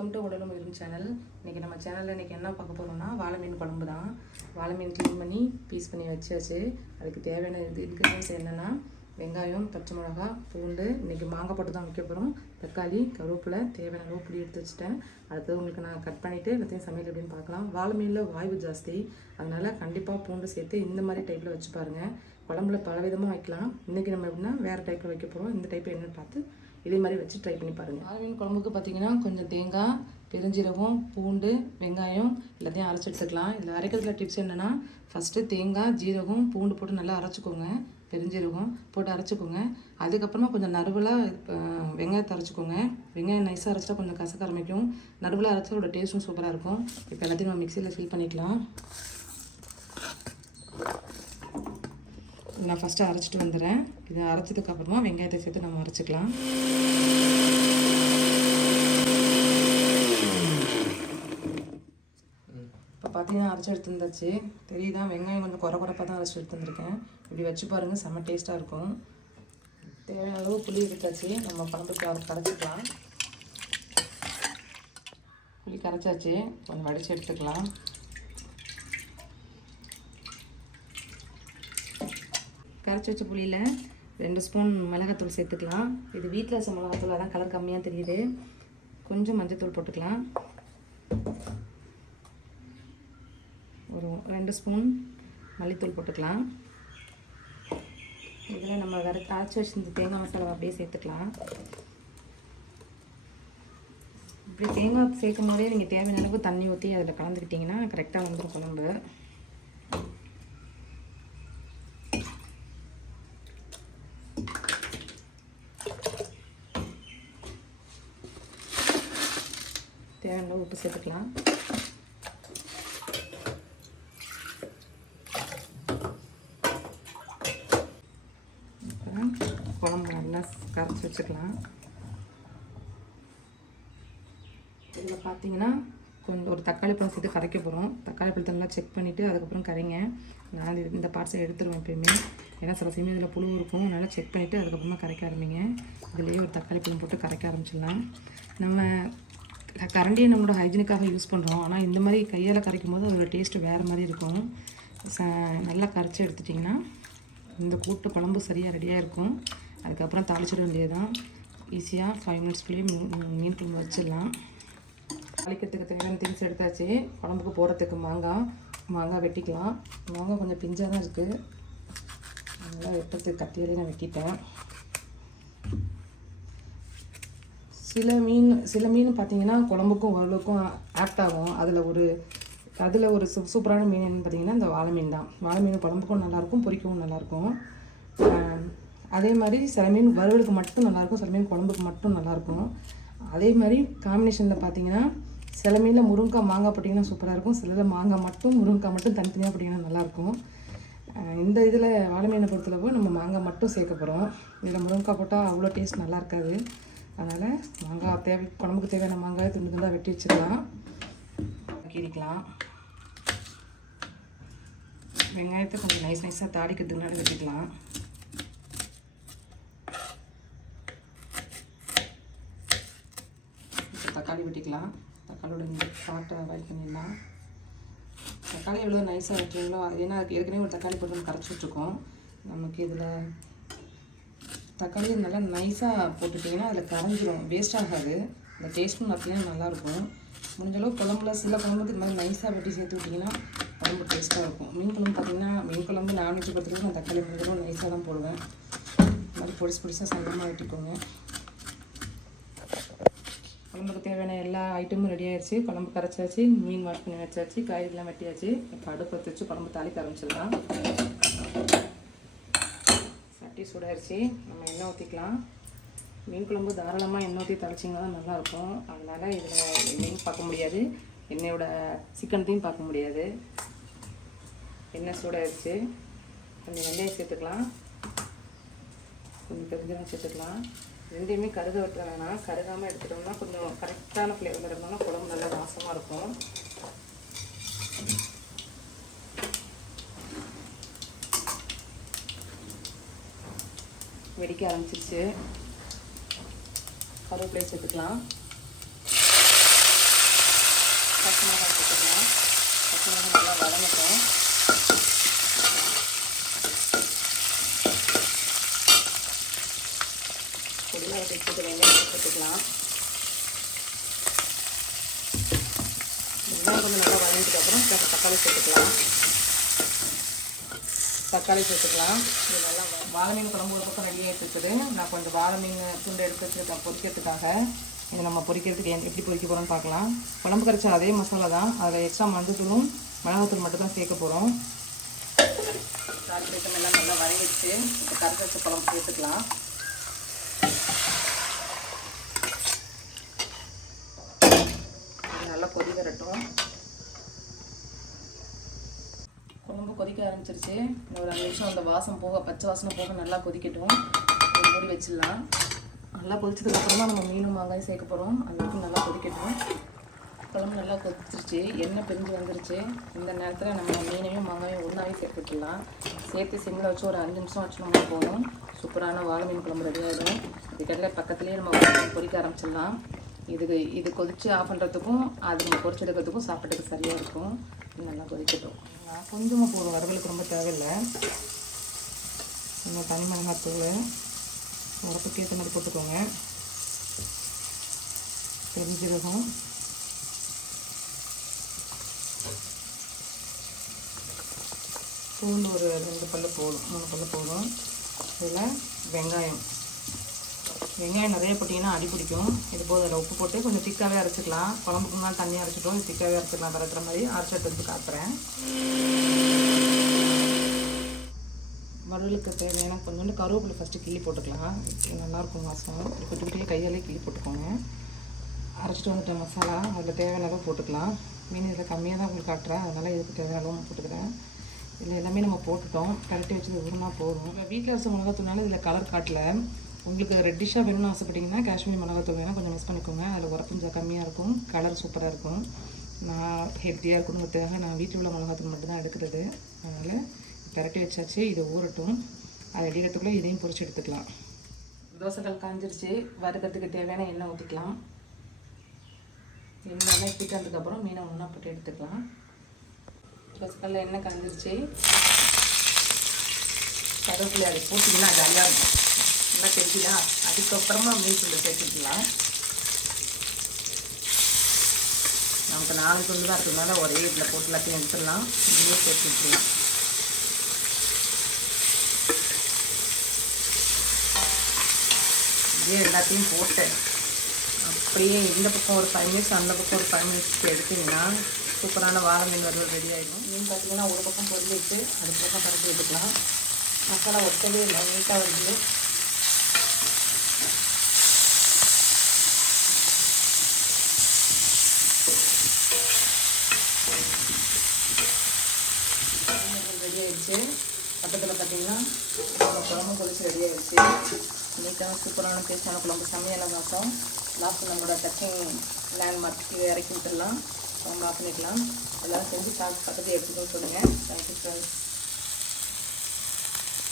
Welcome to உடலும் உயிரும் channel. இன்றைக்கி நம்ம சேனலில் இன்றைக்கி என்ன பார்க்க போகிறோம்னா வாழை மீன் குழம்பு தான். வாழை மீன் க்ளீன் பண்ணி பீஸ் பண்ணி வச்சாச்சு. அதுக்கு தேவையான இன்க்ரீடியன்ஸ் என்னென்னா வெங்காயம், பச்சை மிளகா, பூண்டு, இன்றைக்கி மாங்காய் போட்டு தான் வைக்க போகிறோம். தக்காளி, கருவேப்பிலை, தேவையான அளவு புளி எடுத்து வச்சுட்டேன். அடுத்தது உங்களுக்கு நான் கட் பண்ணிவிட்டு எல்லாத்தையும் சமையல் எப்படின்னு பார்க்கலாம். வாழை மீனில் வாய்வு ஜாஸ்தி, அதனால் கண்டிப்பாக பூண்டு சேர்த்து இந்த மாதிரி டைப்பில் வச்சு பாருங்கள். குழம்புல பலவிதமாக வைக்கலாம். இன்றைக்கி நம்ம எப்படின்னா வேறு டைப்பில் வைக்க போகிறோம். இந்த டைப் என்னென்னு பார்த்து இதே மாதிரி வச்சு ட்ரை பண்ணி பாருங்கள். வாழை மீன் குழம்புக்கு பார்த்திங்கன்னா கொஞ்சம் தேங்காய், பெருஞ்சீரகம், பூண்டு, வெங்காயம் எல்லாத்தையும் அரைச்சி எடுத்துக்கலாம். இதில் அரைக்கிறதுல டிப்ஸ் என்னென்னா ஃபஸ்ட்டு தேங்காய், ஜீரகம், பூண்டு போட்டு நல்லா அரைச்சிக்கோங்க. பெருஞ்சீரகம் போட்டு அரைச்சிக்கோங்க. அதுக்கப்புறமா கொஞ்சம் நறுவலாக வெங்காயத்தை அரைச்சிக்கோங்க. வெங்காயம் நைஸாக அரைச்சிட்டா கொஞ்சம் கசக்க ஆரம்பிக்கும். நறுவலாக அரைச்சா அதோட டேஸ்ட்டும் சூப்பராக இருக்கும். இப்போ எல்லாத்தையும் நம்ம மிக்சியில் ஃபில் பண்ணிக்கலாம். நான் ஃபஸ்ட்டு அரைச்சிட்டு வந்துடுறேன். இதை அரைச்சதுக்கப்புறமா வெங்காயத்தை சேர்த்து நம்ம அரைச்சிக்கலாம். இப்போ பார்த்தீங்கன்னா அரைச்சி எடுத்துருந்தாச்சு. தெரியுதா, வெங்காயம் கொஞ்சம் குறப்பாக தான் அரைச்சி எடுத்துருக்கேன். இப்படி வச்சு பாருங்கள், செம்ம டேஸ்ட்டாக இருக்கும். தேவையான அளவு புளி எடுத்தாச்சு. நம்ம குழம்புக்கு கரைச்சிக்கலாம். புளி கரைச்சாச்சு, கொஞ்சம் வடித்து எடுத்துக்கலாம். கரைச்சி வச்ச புளியில் 2 ஸ்பூன் மிளகாத்தூள் சேர்த்துக்கலாம். இது வீட்டில் வச்ச மிளகாத்தூள், அதான் கலர் கம்மியாக தெரியுது. கொஞ்சம் மஞ்சத்தூள் போட்டுக்கலாம். ஒரு 2 ஸ்பூன் மல்லித்தூள் போட்டுக்கலாம். இதில் நம்ம கரைச்சி வச்சு தேங்காய் மசாலா அப்படியே சேர்த்துக்கலாம். இப்படி தேங்காய் சேர்க்கும் போதே நீங்கள் தேவையான அளவுக்கு தண்ணி ஊற்றி அதில் கலந்துக்கிட்டிங்கன்னா கரெக்டாக வந்துடும் குழம்பு. தேவையான உப்பு சேர்த்துக்கலாம். குழம்பு நல்லா கரைச்சி வச்சுக்கலாம். இதில் பார்த்தீங்கன்னா கொஞ்சம் ஒரு தக்காளி பழம் சேர்த்து கரைக்க போகிறோம். தக்காளி பழத்தை நல்லா செக் பண்ணிவிட்டு அதுக்கப்புறம் கரைங்க. நான் இந்த பார்ட்ஸை எடுத்துருவேன் எப்பயுமே. ஏன்னா சில சமயம் இதில் புழு இருக்கும். நல்லா செக் பண்ணிவிட்டு அதுக்கப்புறமா கரைக்க ஆரம்பிங்க. இதுலேயே ஒரு தக்காளி பழம் போட்டு கரைக்க ஆரம்பிச்சிடலாம். நம்ம கரண்டியை நம்மளோட ஹைஜீனிக்காக யூஸ் பண்ணுறோம். ஆனால் இந்த மாதிரி கையால் கரைக்கும் போது அதோட டேஸ்ட்டு வேறு மாதிரி இருக்கும். நல்லா கரைச்சி எடுத்துட்டிங்கன்னா இந்த கூட்டு குழம்பு சரியாக ரெடியாக இருக்கும். அதுக்கப்புறம் தாளிச்சிட வேண்டியது தான். ஈஸியாக 5 மினிட்ஸ்க்குள்ளேயே மீன் குழம்பு வச்சிடலாம். தாளிக்கிறதுக்கு தேவையான திங்ஸ் எடுத்தாச்சு. குழம்புக்கு போடுறதுக்கு மாங்காய் வெட்டிக்கலாம். மாங்காய் கொஞ்சம் பிஞ்சாக தான் இருக்குது, அதனால் வெட்டுறதுக்கு கத்தியாலே நான் வெட்டிட்டேன். சில மீன் பார்த்திங்கன்னா குழம்புக்கும் ஓரளவுக்கும் ஆக்ட் ஆகும். அதில் ஒரு சூப்பரான மீன் என்னன்னு பார்த்திங்கன்னா இந்த வாழை மீன் தான். வாழை மீன் குழம்புக்கும் நல்லாயிருக்கும், பொரிக்கவும் நல்லாயிருக்கும். அதே மாதிரி சில மீன் வறுவலுக்கு மட்டும் நல்லாயிருக்கும், சில மீன் குழம்புக்கு மட்டும் நல்லாயிருக்கும். அதே மாதிரி காம்பினேஷனில் பார்த்திங்கன்னா சில மீனில் முருங்கைக்காய் மாங்காய் போட்டிங்கன்னா சூப்பராக இருக்கும். சிலதில் மாங்காய் மட்டும் முருங்கைக்காய் மட்டும் தனித்தனியாக போட்டிங்கன்னா நல்லாயிருக்கும். இந்த இதில் வாழை மீனை பொறுத்தளவு நம்ம மாங்காய் மட்டும் சேர்க்க போகிறோம். இதில் முருங்கைக்காய் போட்டால் அவ்வளோ டேஸ்ட் நல்லா இருக்காது. அதனால் மாங்காய் குழம்புக்கு தேவையான மாங்காய் துண்டு துண்டாக வெட்டி வச்சுக்கலாம். கீரிக்கலாம். வெங்காயத்தை கொஞ்சம் நைஸாக தாளிக்கிறதுனால வெட்டிக்கலாம். தக்காளி வெட்டிக்கலாம். தக்காளியோட இந்த சாட்டை அவாய்ட் பண்ணிடலாம். தக்காளி எவ்வளோ நைஸாக வெட்டுறீங்களோ, ஏன்னா அதுக்கு ஏற்கனவே ஒரு தக்காளி போட்டு நம்ம கரைச்சி வச்சுருக்கோம். நமக்கு இதில் தக்காளி நல்லா நைஸாக போட்டுட்டிங்கன்னா அதில் கரைஞ்சிரும், வேஸ்ட் ஆகாது. இந்த டேஸ்ட்டும் பார்த்தீங்கன்னா நல்லாயிருக்கும். முடிஞ்சளவு குழம்புல சில குழம்புக்கு இது மாதிரி நைஸாக வெட்டி சேர்த்து விட்டிங்கன்னா குழம்பு டேஸ்ட்டாக இருக்கும். மீன் குழம்பு பார்த்திங்கன்னா மீன் குழம்பு நான்வெஜ் பொறுத்தவரைக்கும் நான் தக்காளி கொஞ்சம் நைஸாக தான் போடுவேன். இந்த மாதிரி பொடிசாக சங்கமாக வெட்டிக்கோங்க. குழம்புக்கு தேவையான எல்லா ஐட்டமும் ரெடி ஆகிடுச்சு. குழம்பு கரைச்சாச்சு, மீன் வாஷ் பண்ணி வச்சாச்சு, காய்கறிலாம் வெட்டியாச்சு. இப்போ அடுப்பு பற்ற வச்சு குழம்பு தாளிக்க ஆரம்பிச்சிடலாம். சட்டி சூடாயிருச்சு, நம்ம எண்ணெய் ஊற்றிக்கலாம். மீன் குழம்பு தாராளமாக எண்ணெய் ஊற்றி தாளிச்சிங்கன்னா தான் நல்லாயிருக்கும். அதனால் இதில் எண்ணெயும் பார்க்க முடியாது, எண்ணெயோட சிக்கனத்தையும் பார்க்க முடியாது. எண்ணெய் சூடாயிருச்சு, கொஞ்சம் வெந்தயம் சேர்த்துக்கலாம், கொஞ்சம் பெருஞ்சீரகம் சேர்த்துக்கலாம். ரெண்டையுமே கருக வெட்ட வேணாம், கருகாமல் எடுத்துட்டோம்னா கொஞ்சம் கரெக்டான ஃப்ளேவரில் இருக்கணும்னா குழம்பு நல்லா வாசமாக இருக்கும். வெடிக்க ஆரம்பிச்சிருச்சு. கருவேப்பிலை சேர்த்துக்கலாம். வெங்காயம் கொஞ்சம் நல்லா வதங்கினதுக்கப்புறம் தக்காளி சேர்த்துக்கலாம். இது நல்லா வாழை மீன் குழம்பு ஒரு பக்கம் ரெடி ஆகிட்டு இருக்குது. நான் கொஞ்சம் வாழை மீன் துண்டை எடுத்து வச்சுருக்கேன் பொரிக்கிறதுக்காக. இதை நம்ம பொரிக்கிறதுக்கு எப்படி பொரிக்க போகிறோம்னு பார்க்கலாம். குழம்பு கரைச்சா அதே மசாலா தான், அதில் எக்ஸ்ட்ரா மஞ்சத்தூளும் மிளகாத்தூள் மட்டும் தான் சேர்க்க போகிறோம். காய்கறி எல்லாம் நல்லா வதங்கிடுச்சு. இப்போ கரைச்சி வச்ச குழம்பு சேர்த்துக்கலாம். நல்லா கொதி வரட்டும். குழம்பு கொதிக்க ஆரம்பிச்சிருச்சு. இன்னும் ஒரு 5 நிமிஷம் அந்த வாசம் போக, பச்சை வாசனை போக நல்லா கொதிக்கட்டும். மூடி வச்சிடலாம். நல்லா கொதிச்சதுக்கப்புறமா நம்ம மீனும் மாங்காயும் சேர்க்க போகிறோம். அந்த வரைக்கும் நல்லா கொதிக்கட்டும். குழம்பு நல்லா கொதிச்சிருச்சு, எண்ணெய் பிரிஞ்சு வந்துருச்சு. இந்த நேரத்தில் நம்ம மீனையும் மாங்காயும் ஒன்றாவே சேர்த்துக்கலாம். சேர்த்து சிம்மில் வச்சு ஒரு 5 நிமிஷம் வச்சோம்னா போதும். சூப்பரான வாழை மீன் குழம்பு ரெடி ஆகிடும். இதுக்கெல்லாம் பக்கத்துலேயே நம்ம பொரிக்க ஆரம்பிச்சிடலாம். இது கொதித்து ஆஃப் பண்ணுறதுக்கும் அது நம்ம பொரிச்செடுக்கிறதுக்கும் சாப்பிட்றதுக்கு சரியாக இருக்கும். இது நல்லா கொதிக்கட்டும். கொஞ்சமாக போதும், வறுவலுக்கு ரொம்ப தேவையில்லை. இன்னும் தனி மிளகாத்தூள் உரப்புக்கு ஏற்ற மாதிரி போட்டுக்கோங்க. பெருஞ்சீரகம், பூண்டு ஒரு 2 பல்லு போதும், 3 பல்லு போதும். இதில் வெங்காயம் நிறைய போட்டிங்கன்னா அடி பிடிக்கும். இது போது அதில் உப்பு போட்டு கொஞ்சம் திக்காகவே அரைச்சிக்கலாம். குழம்புக்கு முன்னாடி தண்ணியாக அரைச்சிட்டோம், இது திக்காகவே அரைச்சிக்கலாம். பரட்டுற மாதிரி அரைச்சிட்டு வந்து காட்டுறேன். வறுவலுக்கு தேவையான கொஞ்சோண்டு கருவேப்பிலை ஃபஸ்ட்டு கிள்ளி போட்டுக்கலாம். நல்லாயிருக்கும் வாசம். குட்டி குட்டியே கையாலே கிள்ளி போட்டுக்கோங்க. அரைச்சிட்டு வந்துட்ட மசாலா அதில் தேவையான அளவு போட்டுக்கலாம். மீன் இதில் கம்மியாக தான் உங்களுக்கு காட்டுறேன், அதனால் இதுக்கு தேவையான அளவு போட்டுக்கிறேன். இதில் எல்லாமே நம்ம போட்டுட்டோம். கரட்டி வச்சது ஊறினா போதும். இப்போ வீட்டில் அரைச்ச மிளகாத்தூள்னால இதில் கலர் காட்டல. உங்களுக்கு ரெட்டிஷாக வேணும்னு ஆசைப்பட்டிங்கன்னா காஷ்மீர் மிளகாத்தூள் வேணால் கொஞ்சம் மிக்ஸ் பண்ணிக்கோங்க. அதில் உரப்பு கொஞ்சம் கம்மியாக இருக்கும், கலர் சூப்பராக இருக்கும். நான் ஹெல்த்தியாக இருக்கணுங்கிறதுக்காக நான் வீட்டில் உள்ள மிளகாத்தூள் மட்டும் தான் எடுக்கிறது. அதனால் பரட்டி வச்சாச்சு. இதை ஊறட்டும். அதை அடிக்கிறதுக்குள்ளே இதையும் பொரிச்சு எடுத்துக்கலாம். தோசைகள் காஞ்சிருச்சு. வறுக்கிறதுக்கு தேவையான எண்ணெய் ஊற்றிக்கலாம். எண்ணெய் கிட்டதுக்கப்புறம் மீனை ஒன்றா போட்டு எடுத்துக்கலாம். தோசைக்கல்ல எண்ணெய் காஞ்சிருச்சு. கருவேப்பிலை அதை போட்டிங்கன்னா ஜாலியாக இருக்கும். நல்லா தெரிஞ்சுதா? அதுக்கப்புறமா மீன் துண்டு சேர்த்துக்கலாம். நமக்கு 4 துண்டு தான் இருக்கிறதுனால ஒரே இதில் போட்டு எல்லாத்தையும் எடுத்துடலாம். இதுலேயே சேர்த்துக்கலாம். இதே எல்லாத்தையும் போட்டு அப்படியே இந்த பக்கம் ஒரு 5 மினிட்ஸ், அந்த பக்கம் ஒரு 5 மினிட்ஸ்க்கு எடுத்திங்கன்னா சூப்பரான வாழை மீன் வறுவல் ரெடி ஆகிடும். மீன் பார்த்திங்கன்னா ஒரு பக்கம் பொரிஞ்சிச்சு, அடுத்த பக்கம் பரட்டி எடுத்துக்கலாம். மசாலா ஒட்டவே இல்லை, நீட்டாக வருது. ரெடி ஆகிடுச்சு. பக்கத்தில் பார்த்திங்கன்னா நம்ம குழம்பு கொதிச்சு ரெடி ஆகிடுச்சு. நீட்டான சூப்பரான டேஸ்டான குழம்பு, செம்மையான வாசம். லாஸ்ட்டு நம்மளோட டச்சிங் லேண்ட்மார்க் இதை இறக்கி விட்டுடலாம். குழம்பு ஆஃப் பண்ணிக்கலாம். எல்லோரும் செஞ்சு பக்கத்தில் எடுத்துக்கணும்னு சொல்லுங்கள். Thank you friends.